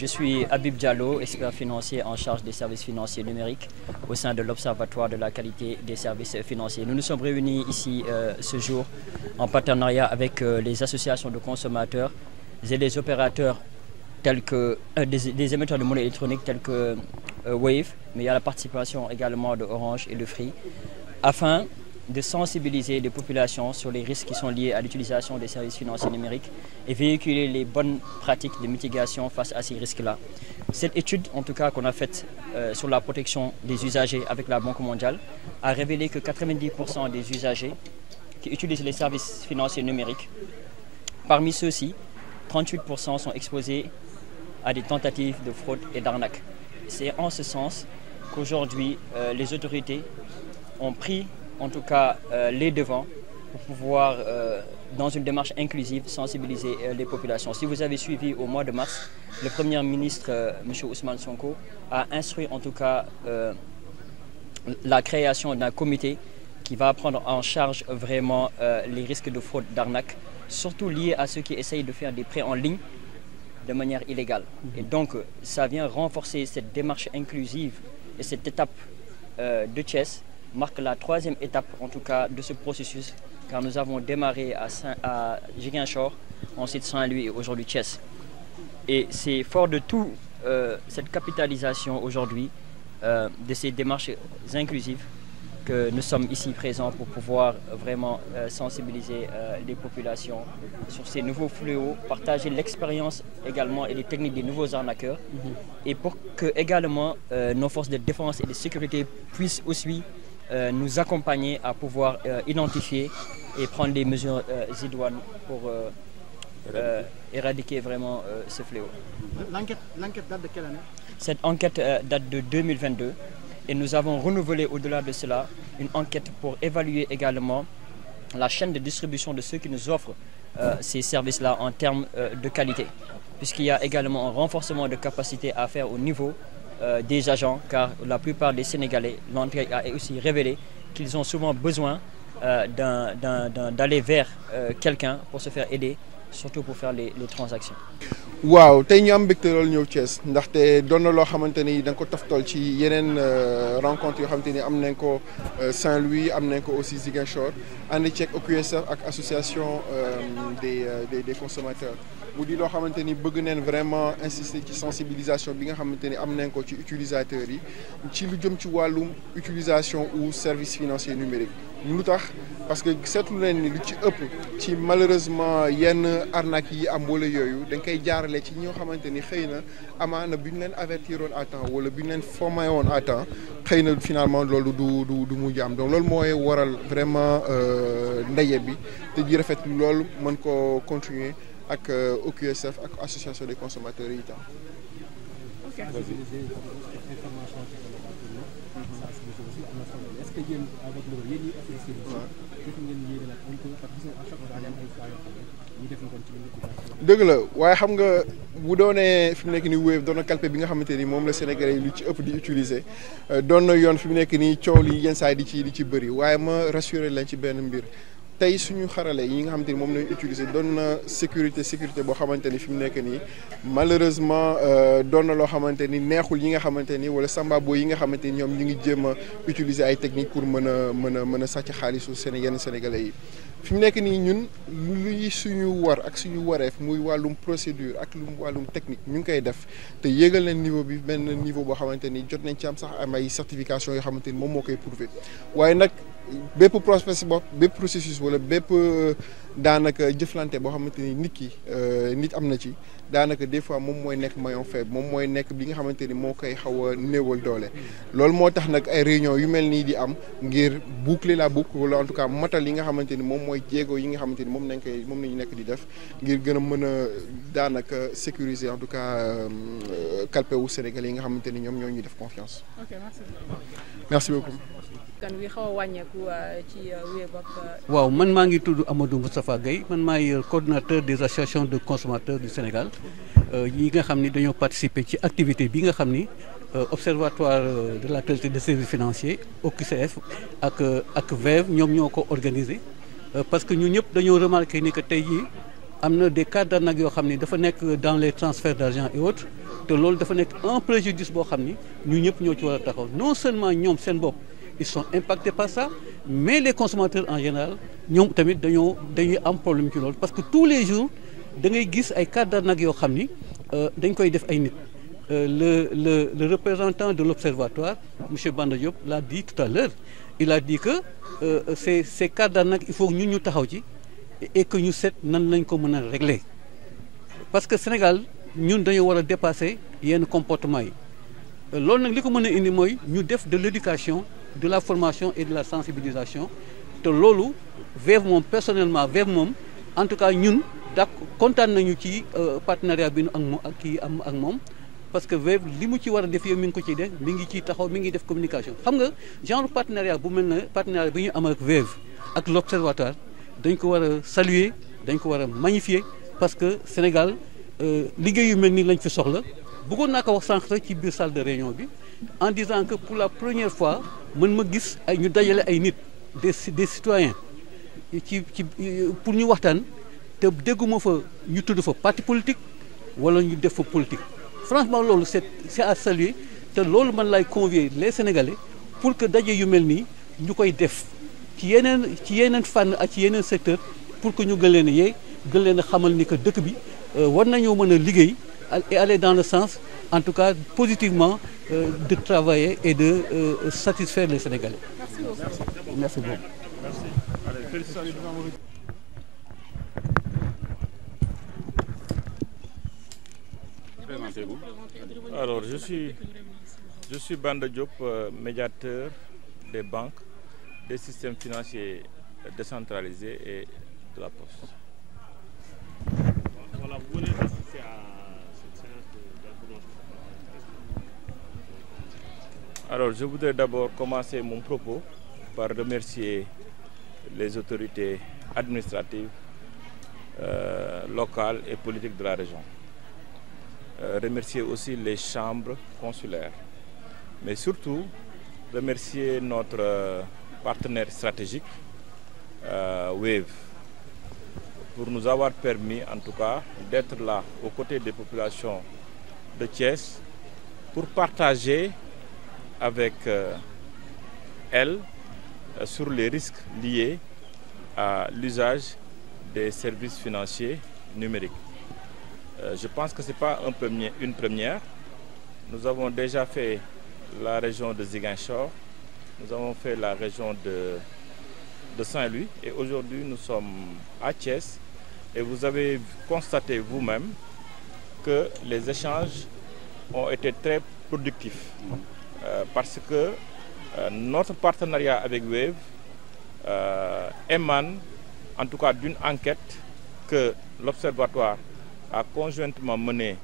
Je suis Habib Diallo, expert financier en charge des services financiers numériques au sein de l'Observatoire de la qualité des services financiers. Nous nous sommes réunis ici ce jour en partenariat avec les associations de consommateurs et les opérateurs tels que des émetteurs de monnaie électronique tels que Wave, mais il y a la participation également de Orange et de Free, afin de sensibiliser les populations sur les risques qui sont liés à l'utilisation des services financiers numériques et véhiculer les bonnes pratiques de mitigation face à ces risques-là. Cette étude, en tout cas, qu'on a faite sur la protection des usagers avec la Banque mondiale, a révélé que 90% des usagers qui utilisent les services financiers numériques, parmi ceux-ci, 38% sont exposés à des tentatives de fraude et d'arnaque. C'est en ce sens qu'aujourd'hui, les autorités ont pris en tout cas les devants pour pouvoir, dans une démarche inclusive, sensibiliser les populations. Si vous avez suivi au mois de mars, le Premier ministre, M. Ousmane Sonko, a instruit en tout cas la création d'un comité qui va prendre en charge vraiment les risques de fraude, d'arnaque, surtout liés à ceux qui essayent de faire des prêts en ligne de manière illégale. Et donc, ça vient renforcer cette démarche inclusive et cette étape de Thiès marque la troisième étape, en tout cas, de ce processus, car nous avons démarré à Ziguinchor, ensuite Saint-Louis et aujourd'hui Thiès. Et c'est fort de tout cette capitalisation aujourd'hui de ces démarches inclusives que nous sommes ici présents pour pouvoir vraiment sensibiliser les populations sur ces nouveaux fléaux, partager l'expérience également et les techniques des nouveaux arnaqueurs, et pour que également nos forces de défense et de sécurité puissent aussi nous accompagner à pouvoir identifier et prendre des mesures idoines pour éradiquer vraiment ce fléau. L'enquête date de quelle année? Cette enquête date de 2022 et nous avons renouvelé au-delà de cela une enquête pour évaluer également la chaîne de distribution de ceux qui nous offrent ces services-là en termes de qualité, puisqu'il y a également un renforcement de capacité à faire au niveau des agents, car la plupart des Sénégalais, l'enquête a aussi révélé qu'ils ont souvent besoin d'aller vers quelqu'un pour se faire aider, surtout pour faire les transactions. waaw tey ñu am mbégte loolu ñëw Thiès ndaxte doon na loo xamante ni da nga ko taftal ci yeneen rencontre yoo xamante ni am nañ ko Saint-Louis am nañ ko aussi Ziguinchor ànd ceeg OQSF ak association des consommateurs mu di loo xamante ni bëgg neen vraiment insister ci sensibilisation bi nga xamante ni am nañ ko ci utilisateurs yi ci lu jëm ci wàllum utilisation ou service financier numérique. lu tax parce que seetlu leen ni lu ci ëpp ci malheureusement yenn arnaque yi am wala yooyu dañ koy jaarale ci ñoo xamante ni xëy na amaana bi ñu leen avertiroon à temps wala bi ñu leen formé woon à temps xëy na finalement loolu du mujj am donc loolu mooy waral vraiment ndaje bi te ji rafet loolu mën ko continuer ak OQSF ak association des consommateurs yi tam. dëgg la waaye xam nga bu doonee fi mu nekk nii Wave doon na calpe bi nga xamante ni moom la Sénégalais yi lu ci ëpp di utiliser doon na yoon fi mu nekk nii coow li yenn saa yi di ci bëri waaye ma rassuré leen ci benn mbir tey suñu xarale yi nga xamante ni moom lañu utiliser doon na sécurité boo xamante ni fi mu nekk nii malheureusement doon na loo xamante ni neexul yi nga xamante ni wala sambabo yi nga xamante ni ñoom ñu ngi jéem a utiliser ay techniques pour mën a sàcc xaalisu yenn Sénégalais yi. fi mu nekk nii ñun luy suñu war ak suñu wareef muy wàllum procédure ak wàllum technique ñu ngi koy def te yéegal nañ niveau bi benn niveau boo xamante ni jot nañ ci am sax am ay certification yoo xamante ni moom moo koy prouver waaye nag bépp processus wala bépp daanaka jëflante boo xamante ni nit am na ci daanaka des fois moom mooy nekk maillon faible moom mooy nekk bi nga xamante ni moo koy xaw a néewal doole. loolu moo tax nag ay réunion yu mel nii di am ngir boucler la boucle wala en tout cas matal yi nga xamante ni moom mooy jéego yi nga xamante ni moom nañu nekk di def ngir gën a mën a daanaka sécuriser en tout cas calpe wu Sénégal yi nga xamante ni ñoom ñoo ñuy def confiance. Ok, merci beaucoup. kan wi xaw a wàññeeku ci Wave ak. waaw man maa ngi tudd Amadou Moustapha Gueye man maay coordonnateur des associations de consommateurs du Sénégal yi nga xam ni dañoo participer ci activité bi nga xam ni observatoire de la qualité des services financiers OQCF ak VEV ñoom ñoo ko organisé parce que ñun ñëpp dañoo remarqué ni que tey jii am na des cas d'arnaque yoo xam ni dafa nekk dans les transferts d'argent et autres te loolu dafa nekk un préjudice boo xam ni ñu ñëpp ñoo ci war a taxaw non seulement ñoom seen bopp ils sont impactés par ça mais les consommateurs en général ñoom tamit dañuy am problème ci loolu parce que tous les jours da ngay gis ay cas d'arnaque yoo xam ni dañ koy def ay nit le représentant de l'observatoire monsieur Banda Diop l'a dit tout à l'heure il a dit que ces cas d'arnaque il faut que ñun ñu taxaw ci et que ñu seet nan lañ ko mën a régler parce que Sénégal ñun dañoo war a dépasser yenn comportement yi loolu nag li ko mën a indi mooy ñu def de l'éducation de la formation et de la sensibilisation te loolu VEV moom personnellement VEV moom en tout cas ñun kontaan nañu ci partenariat bi nu ak moom parce que VEV li mu ci war a def yow mi ngi ko ciy def mi ngi ciy taxaw mi ngi def communication xam nga genre partenariat bu mel ne partenariat bi ñu am ak VEV ak l'observatoire dañ ko war a saluer dañ ko war a magnifier parce que Sénégal liggéey yu mel nii lañ fi soxla bëggoon naa ko wax sànq rek ci biir salle de réunion bi en disant que pour la première fois mën ma gis ay ñu dajale ay nit des citoyens pour ñu waxtaan te dégguma fa ñu tudd fa parti politique wala ñu def fa politique franchement loolu c'est à saluer te loolu man lay convier les Sénégalais pour que daje yu mel nii ñu koy def ci yeneen fànn ak ci yeneen secteur pour que ñu gën leen a yee gën leen a xamal ni que dëkk bi war nañoo mën a liggéey et aller dans le sens en tout cas positivement de travailler et de satisfaire les Sénégalais. Merci beaucoup. Merci beaucoup. Merci. Allez, félicitations. Présentez-vous. Alors, je suis Banda Diop, médiateur des banques, des systèmes financiers décentralisés et de la Poste. Voilà, vous venez d'assister à cette séance d'information. Alors, je voudrais d'abord commencer mon propos par remercier les autorités administratives, locales et politiques de la région. Remercier aussi les chambres consulaires, mais surtout remercier notre partenaire stratégique, VEV, pour nous avoir permis en tout cas d'être là aux côtés des populations de Thiès pour partager avec elles sur les risques liés à l'usage des services financiers numériques. Je pense que ce n'est pas une première. Nous avons déjà fait la région de Ziguinchor, nous avons fait la région de Saint-Louis et aujourd'hui nous sommes à Thiès et vous avez constaté vous-même que les échanges ont été très productifs parce que notre partenariat avec VEV émane en tout cas d'une enquête que l'Observatoire a conjointement menée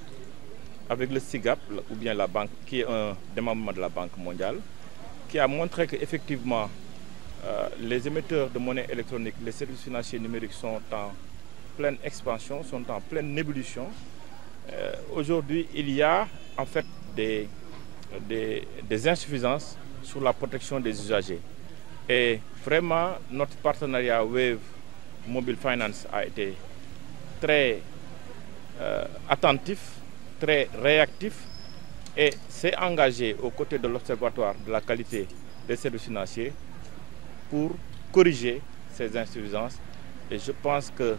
avec le SIGAP, ou bien la banque, qui est un démembrement de la Banque mondiale, qui a montré qu'effectivement, les émetteurs de monnaie électronique, les services financiers numériques sont en pleine expansion, sont en pleine ébullition. Aujourd'hui, il y a en fait des insuffisances sur la protection des usagers. Et vraiment, notre partenariat VEV Mobile Finance a été très attentif, très réactif et s'est engagé aux côtés de l'Observatoire de la qualité des services financiers pour corriger ces insuffisances. Et je pense que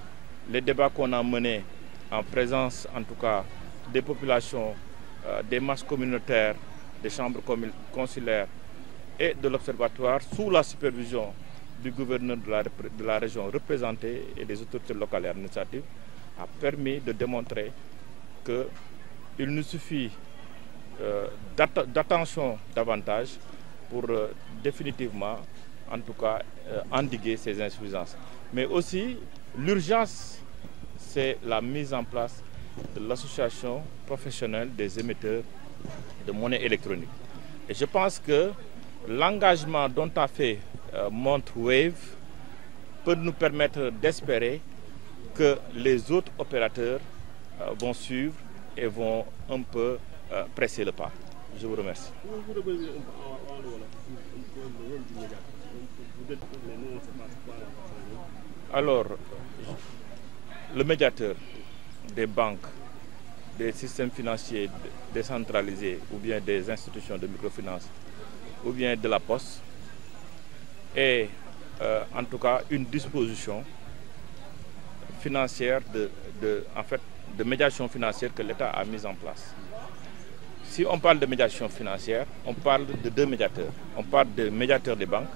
les débats qu'on a menés en présence, en tout cas, des populations, des masses communautaires, des chambres consulaires et de l'Observatoire, sous la supervision du gouverneur de la région représentée et des autorités locales et administratives, a permis de démontrer qu'il nous suffit d'attention davantage pour définitivement, en tout cas, endiguer ces insuffisances. Mais aussi, l'urgence, c'est la mise en place de l'association professionnelle des émetteurs de monnaie électronique. Et je pense que l'engagement dont a fait montre VEV peut nous permettre d'espérer que les autres opérateurs vont suivre et vont un peu presser le pas. Je vous remercie. Alors, le médiateur des banques, des systèmes financiers décentralisés ou bien des institutions de microfinance ou bien de la Poste est en tout cas une disposition financière de médiation financière que l'État a mise en place. Si on parle de médiation financière, on parle de deux médiateurs. On parle de médiateurs des banques,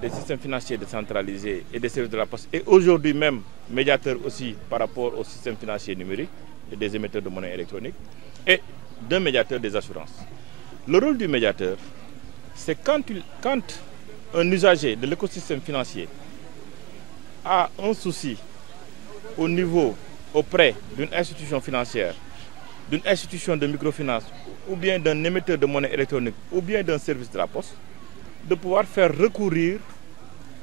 des systèmes financiers décentralisés et des services de la Poste. Et aujourd'hui même, médiateurs aussi par rapport aux systèmes financiers numériques et des émetteurs de monnaie électronique. Et d'un médiateur des assurances. Le rôle du médiateur, c'est quand un usager de l'écosystème financier a un souci auprès d'une institution financière, d'une institution de microfinance ou bien d'un émetteur de monnaie électronique ou bien d'un service de la Poste, de pouvoir faire recourir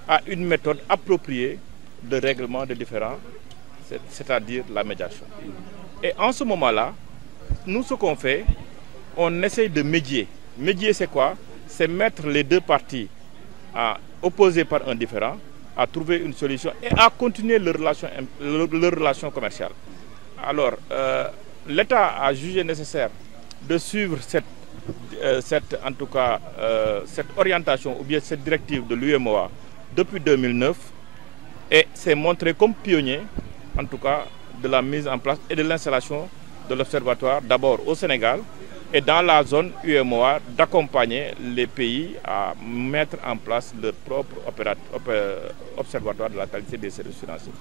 à une méthode appropriée de règlement de différends, c'est-à-dire la médiation. Et en ce moment-là, nous, ce qu'on fait, on essaye de médier. Médier, c'est quoi? C'est mettre les deux parties opposées par un différend à trouver une solution et à continuer leur relation commerciale. Alors, l'État a jugé nécessaire de suivre cette orientation ou bien cette directive de l'UEMOA depuis 2009 et s'est montré comme pionnier, en tout cas, de la mise en place et de l'installation de l'observatoire, d'abord au Sénégal et dans la zone UEMOA, d'accompagner les pays à mettre en place leur propre observatoire de la qualité des services financiers.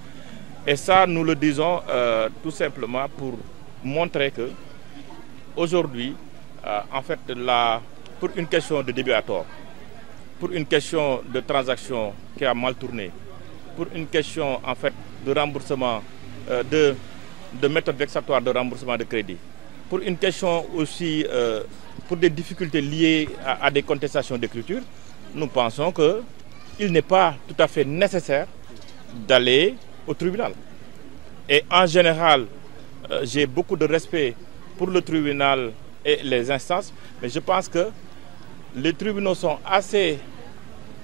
Et ça, nous le disons tout simplement pour montrer que aujourd'hui, en fait, pour une question de débit à tort, pour une question de transaction qui a mal tourné, pour une question en fait de remboursement, de méthode vexatoire de remboursement de crédit, pour une question aussi, pour des difficultés liées à des contestations d'écriture, nous pensons qu'il n'est pas tout à fait nécessaire d'aller au tribunal. Et en général, j'ai beaucoup de respect pour le tribunal et les instances, mais je pense que les tribunaux sont assez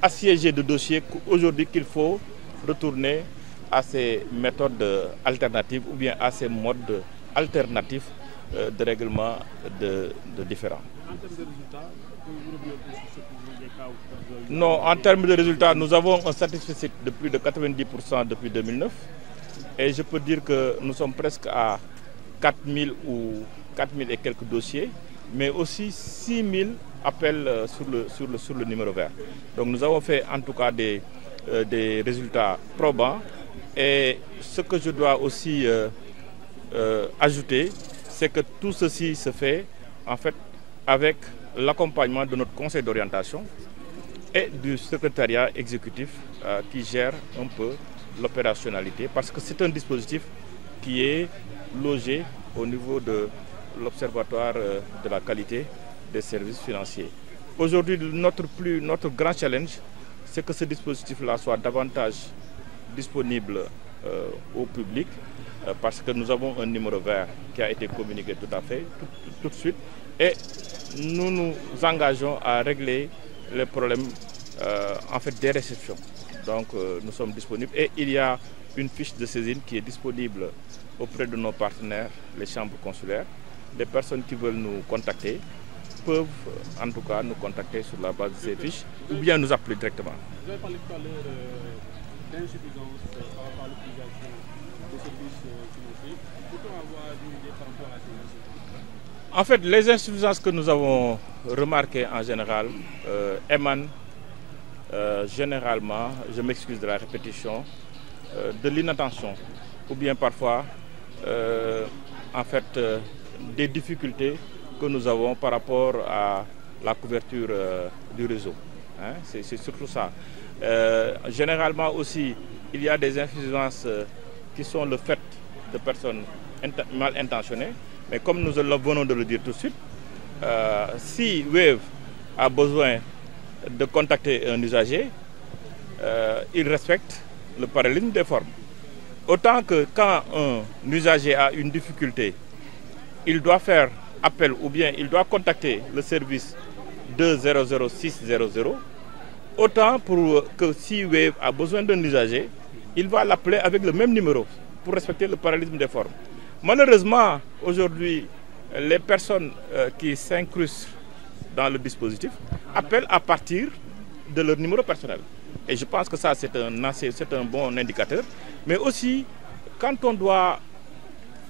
assiégés de dossiers aujourd'hui qu'il faut retourner à ces méthodes alternatives ou bien à ces modes alternatifs de règlement de différends. En termes de résultats, vous revenez sur ce que vous avez? Non, en termes de résultats, nous avons un satisfait de plus de 90% depuis 2009 et je peux dire que nous sommes presque à 4000 et quelques dossiers, mais aussi 6000 appels sur le numéro vert. Donc nous avons fait en tout cas des résultats probants et ce que je dois aussi ajouter, c'est que tout ceci se fait en fait avec l'accompagnement de notre conseil d'orientation et du secrétariat exécutif qui gère un peu l'opérationnalité parce que c'est un dispositif qui est logé au niveau de l'Observatoire de la qualité des services financiers. Aujourd'hui, notre grand challenge, c'est que ce dispositif-là soit davantage disponible au public parce que nous avons un numéro vert qui a été communiqué tout de suite et nous nous engageons à régler les problèmes en fait des réceptions. Donc nous sommes disponibles et il y a une fiche de saisine qui est disponible auprès de nos partenaires, les chambres consulaires. Les personnes qui veulent nous contacter peuvent en tout cas nous contacter sur la base de ces fiches ou bien nous appeler directement. Vous avez parlé tout à l'heure d'insuffisance par rapport à l'utilisation des services financiers. Peut-on avoir une idée par rapport à ces insuffisances? En fait, les insuffisances que nous avons remarquées en général émanent généralement, je m'excuse de la répétition, de l'inattention ou bien parfois en fait des difficultés que nous avons par rapport à la couverture du réseau. Hein? C'est surtout ça. Généralement aussi, il y a des insuffisances qui sont le fait de personnes mal intentionnées. Mais comme nous venons de le dire tout de suite, si Wave a besoin de contacter un usager, il respecte le parallélisme des formes. Autant que quand un usager a une difficulté, il doit faire appel ou bien il doit contacter le service 200600, autant pour que si Wave a besoin d'un usager, il va l'appeler avec le même numéro. pour respecter le parallélisme des formes. Malheureusement, aujourd'hui, les personnes qui s'incrustent dans le dispositif appellent à partir de leur numéro personnel. Et je pense que ça, c'est un bon indicateur. Mais aussi, quand on doit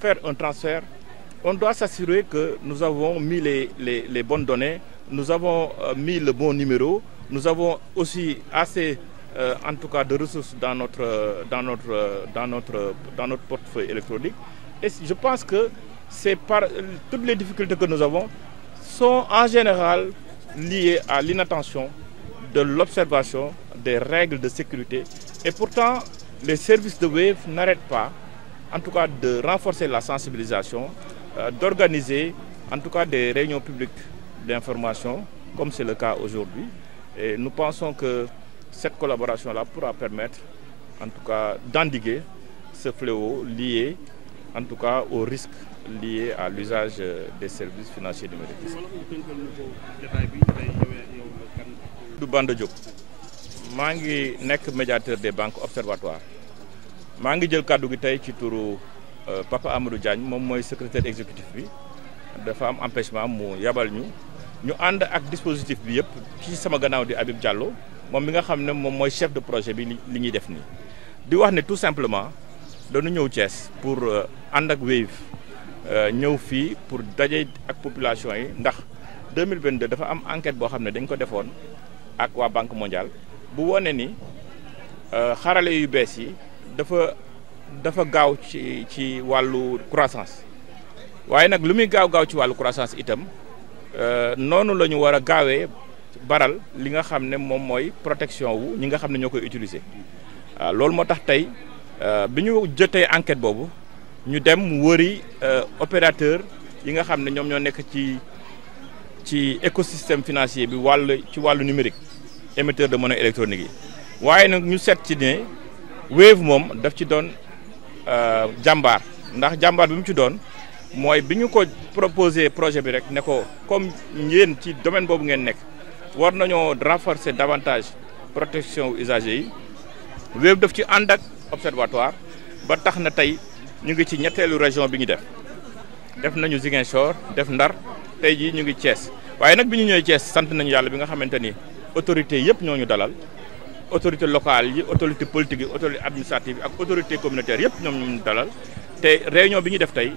faire un transfert, on doit s'assurer que nous avons mis les bonnes données, nous avons mis le bon numéro, nous avons aussi assez, en tout cas, de ressources dans notre portefeuille électronique. Et je pense que toutes les difficultés que nous avons sont en général liées à l'inattention de l'observation des règles de sécurité. Et pourtant, les services de Wave n'arrêtent pas, en tout cas, de renforcer la sensibilisation, d'organiser, en tout cas, des réunions publiques d'information, comme c'est le cas aujourd'hui. Et nous pensons que cette collaboration-là pourra permettre, en tout cas, d'endiguer ce fléau lié, en tout cas, aux risques liés à l'usage des services financiers numériques. du Banda Diop maa ngi nekk médiateur des banques observatoire maa ngi jël kàddu gi tey ci turu Papa Amadou Diagne moom mooy secrétaire exécutif bi dafa am empêchement mu yabal ñu ànd ak dispositif bi yëpp ci sama gannaaw di Habib Diallo moom mi nga xam ne moom mooy chef de projet bi li ñuy def nii di wax ne tout simplement dañu ñëw Thiès pour ànd ak Wave ñëw fii pour daje ak population yi ndax 2022 dafa am enquête boo xam ne dañ ko defoon ak waa Banque mondiale bu wone ni xarale yu bees yi dafa gaaw ci wàllu croissance waaye nag lu muy gaaw ci wàllu croissance itam noonu la ñu war a gaawee baral li nga xam ne moom mooy protection wu ñi nga xam ne ñoo koy utiliser waaw loolu moo tax tey bi ñu jotee enquête boobu ñu dem wëri opérateur yi nga xam ne ñoom ñoo nekk ci écosystème financier bi ci wàllu numérique émetteur de monnaie électronique yi waaye nag ñu seet ci ne Wave moom daf ci doon jàmbaar ndax jàmbaar bi mu ci doon mooy bi ñu ko proposé projet bi rek ne ko comme yéen ci domaine boobu ngeen nekk war nañoo renforcer davantage protection usagers yi Wave daf ci ànd ak observatoire ba tax na tey ñu ngi ci ñetteelu région bi ñu def nañu Ziguinchor def Ndar tey jii ñu ngi Thiès waaye nag bi ñu ñëwee Thiès sant nañu yàlla bi nga xamante ni autorités yëpp ñoo ñu dalal autorité locale yi autorité politique yi autorité administrative yi ak autorité communautaire yëpp ñoom ñu dalal te réunion bi ñu def tey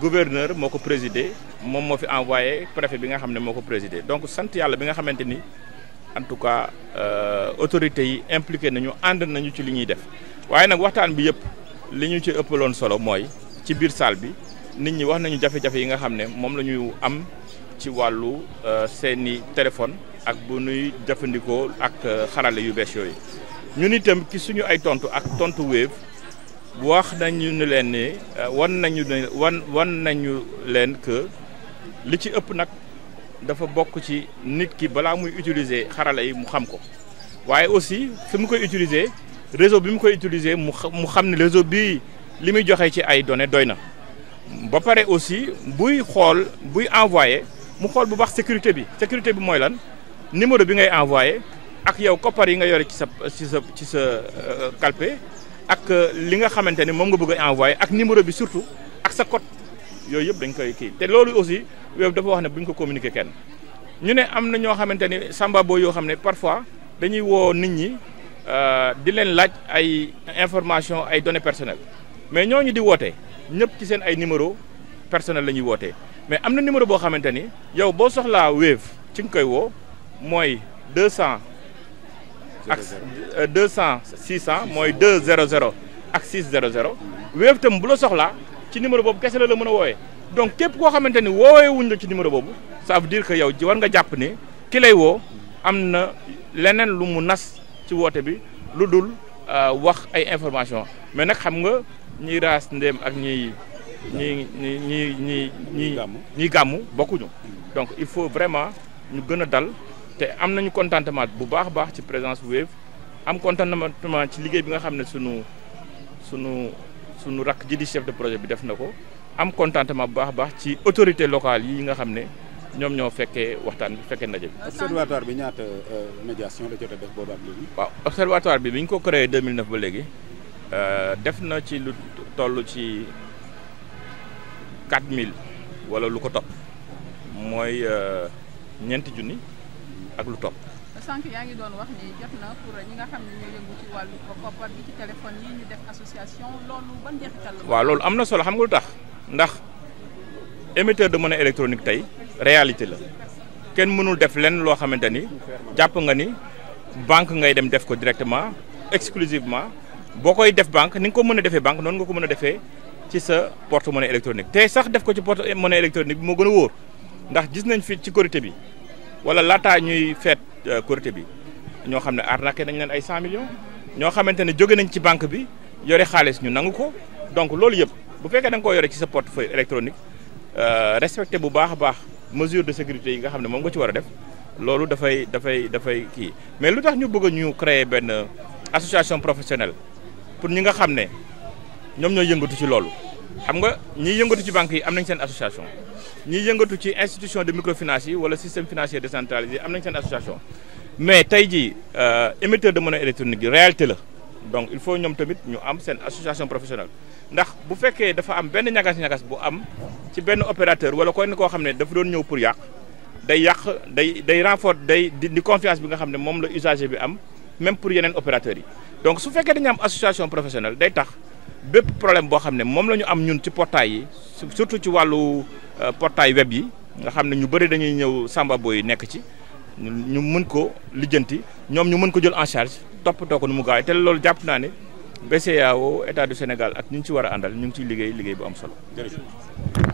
gouverneur moo ko présidé moom moo fi envoyé préfet bi nga xam ne moo ko présidé donc sant yàlla bi nga xamante ni en tout cas autorités yi impliqué nañu ànd nañu ci li ñuy def waaye nag waxtaan bi yëpp li ñu ci ëppaloon solo mooy ci biir salle bi nit ñi wax nañu jafe-jafe yi nga xam ne moom la ñu am ci wàllu seeni téléphone ak bu nuy jëfandikoo ak xarale yu bees yooyu ñun itam ci suñu ay tontu ak tontu Wave wax nañu ne leen ne wan nañu leen que li ci ëpp nag dafa bokk ci nit ki balaa muy utiliser xarala yi mu xam ko waaye aussi fi mu koy utiliser réseau bi mu koy utiliser mu xam ne réseau bii li muy joxe ci ay données doy na ba pare aussi buy envoyé mu xool bu baax sécurité bi mooy lan numéro bi ngay envoyé ak yow koppar yi nga yore ci sa calpe ak li nga xamante ni moom nga bëgg a envoyé ak numéro bi surtout ak sa code yooyu yëpp dañ koy kii te loolu aussi Wave dafa wax ne bu ñu ko communiqué kenn ñu ne am na ñoo xamante ni samba boo yoo xam ne parfois dañuy woo nit ñi di leen laaj ay information ay données personnelles mais ñooñu di woote ñëpp ci seen ay numéro personnel la ñuy wootee mais am na numéro boo xamante ni yow boo soxlaa Wave ci nga koy woo mooy 200 ak 200 600 mooy 200 ak 600 Wave tam bu la soxlaa ci numéro boobu kese la mën a wooyee donc képp koo xamante ni woowee wuñ la ci numéro boobu ça veut dire que yow war nga jàpp ni ki lay woo am na leneen lu mu nas ci woote bi lu dul wax ay information mais nag xam nga ñiy raas ndéem ak ñi gàmmu bokkuñu donc il faut vraiment ñu gën a dal te am nañu contentement bu baax a baax ci présence Wave am contentement ci liggéey bi nga xam ne sunu rakk ji di chef de projet bi def na ko am contentement bu baax a baax ci autorité locale yi nga xam ne ñoom ñoo fekkee waxtaan bi fekkee ndaje bi. observatoire bi ñaata médiation la jot a def boobu ak léegi. waaw observatoire bi ñu ko créé 2009 ba léegi def na ci lu toll ci 4000 wala lu ko topp mooy 4,000 ak lu topp. sànq yaa ngi doon wax ni jot na pour ñi nga xam ne ñoo yëngu ci wàllu koppar bi ci téléphone yi ñu def association loolu ban njeexital la. waaw loolu am na solo xam nga lu tax ndax émetteur de monnaie électronique tey réalité la kenn mënul def lenn loo xamante ni jàpp nga ni banque ngay dem def ko directement exclusivement boo koy def banque ni nga ko mën a defee banque noonu nga ko mën a defee ci sa porte-monnaie électronique te sax def ko ci porte-monnaie électronique bi moo gën a wóor ndax gis nañ fi ci Korité bi wala laataa ñuy feet Korité bi ñoo xam ne arnaqué nañ leen ay 100 millions ñoo xamante ne jóge nañ ci banque bi yore xaalis ñu nangu ko donc loolu yëpp bu fekkee da nga koo yore ci sa portefeuille électronique respecté bu baax a baax mesure de sécurité yi nga xam ne moom nga ci war a def loolu dafay kii mais lu tax ñu bëgg ñu créer benn association professionnelle pour ñi nga xam ne ñoom ñooy yëngatu ci loolu xam nga ñiy yëngatu ci banque yi am nañ seen association ñiy yëngatu ci institution de microfinance yi wala système financier décentralisé am nañ seen association mais tey jii émetteur de monnaie électronique yi réalité la donc il faut ñoom tamit ñu am seen association professionnelle ndax bu fekkee dafa am benn ñagas-ñagas bu am ci benn opérateur wala koy koo xam ne dafa doon ñëw pour yàq day renfort di confiance bi nga xam ne moom la usager bi am même pour yeneen opérateurs yi donc su fekkee dañu am association professionnelle day tax bépp problème boo xam ne moom la ñu am ñun ci portail yi surtout ci wàllu portail web yi nga xam ne ñu bëri dañuy ñëw samba boy yi nekk ci ñu mën ko lijjanti ñoom ñu mën ko jël en charge toppatoo ko nu mu gaaw te loolu jàpp naa ne BCEAO état du Sénégal ak ñu ci war a àndal ñu ngi ciy liggéey bu am solo jërëjëf.